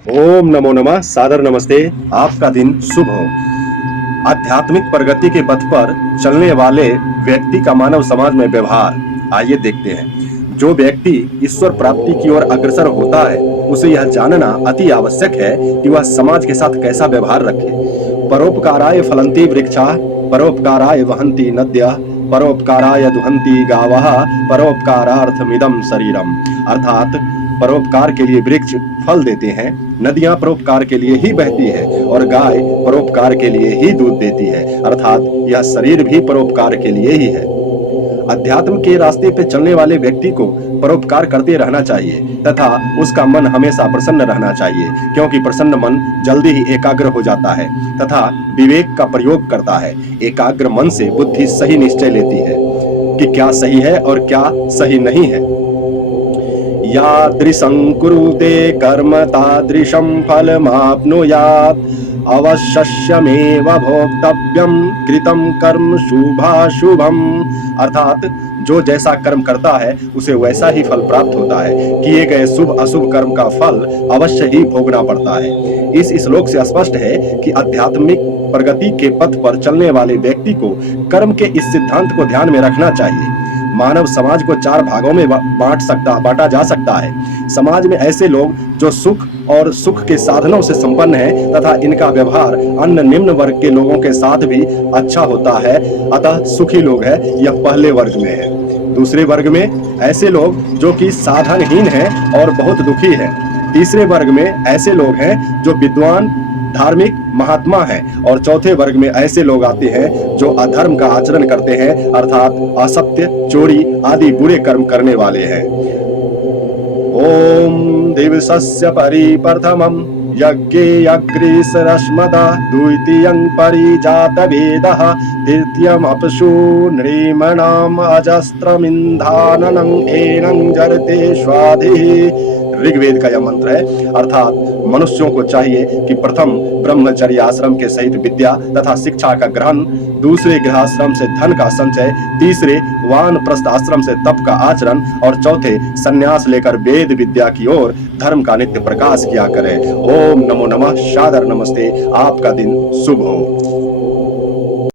ओम नमो नमः, सादर नमस्ते। आपका दिन शुभ हो। आध्यात्मिक प्रगति के पथ पर चलने वाले व्यक्ति का मानव समाज में व्यवहार, आइए देखते हैं। जो व्यक्ति ईश्वर प्राप्ति की ओर अग्रसर होता है, उसे यह जानना अति आवश्यक है कि वह समाज के साथ कैसा व्यवहार रखे। परोपकाराय फलन्ति वृक्षाः, परोपकाराय वहन्ति नद्यः, परोपकाराय दुहन्ति गावः, परोपकारार्थमिदं शरीरम। अर्थात परोपकार के लिए वृक्ष फल देते हैं, नदियां परोपकार के लिए ही बहती है और गाय परोपकार के लिए ही दूध देती है। अर्थात यह शरीर भी परोपकार के लिए ही है। अध्यात्म के रास्ते पे चलने वाले व्यक्ति को परोपकार करते रहना चाहिए तथा उसका मन हमेशा प्रसन्न रहना चाहिए, क्योंकि प्रसन्न मन जल्दी ही एकाग्र हो जाता है तथा विवेक का प्रयोग करता है। एकाग्र मन से बुद्धि सही निश्चय लेती है कि क्या सही है और क्या सही नहीं है। यादृशं कुरुते कर्म तादृशं फलमाप्नुयात्, अवश्यमेव भोक्तव्यं कृतं कर्म शुभाशुभम्। अर्थात जो जैसा कर्म करता है उसे वैसा ही फल प्राप्त होता है। किए गए शुभ अशुभ कर्म का फल अवश्य ही भोगना पड़ता है। इस श्लोक से स्पष्ट है कि आध्यात्मिक प्रगति के पथ पर चलने वाले व्यक्ति को कर्म के इस सिद्धांत को ध्यान में रखना चाहिए। मानव समाज को चार भागों में बांटा जा सकता है। समाज में ऐसे लोग जो सुख और सुख के साधनों से संपन्न हैं तथा इनका व्यवहार अन्य निम्न वर्ग के लोगों के साथ भी अच्छा होता है, अतः सुखी लोग हैं, यह पहले वर्ग में है। दूसरे वर्ग में ऐसे लोग जो कि साधनहीन हैं और बहुत दुखी हैं। तीसरे वर्ग में ऐसे लोग हैं जो विद्वान धार्मिक महात्मा हैं और चौथे वर्ग में ऐसे लोग आते हैं जो अधर्म का आचरण करते हैं, अर्थात असत्य, चोरी आदि बुरे कर्म करने वाले हैं। ओम दिवसस्य परिप्रथमं यज्ञे अग्रिसरश्मदा, द्वितीयं परिजातवेदः, तृतीयम् अपशु नृमणाम् अजस्त्रमिन्धाननं एनं जरते स्वादिः। ऋग्वेद का यह मंत्र है। अर्थात मनुष्यों को चाहिए कि प्रथम ब्रह्मचर्य आश्रम के सहित विद्या तथा शिक्षा का ग्रहण, दूसरे गृहस्थाश्रम से धन का संचय, तीसरे वानप्रस्थ आश्रम से तप का आचरण और चौथे संन्यास लेकर वेद विद्या की ओर धर्म का नित्य प्रकाश किया करें। ओम नमो नमः, सादर नमस्ते। आपका दिन शुभ हो।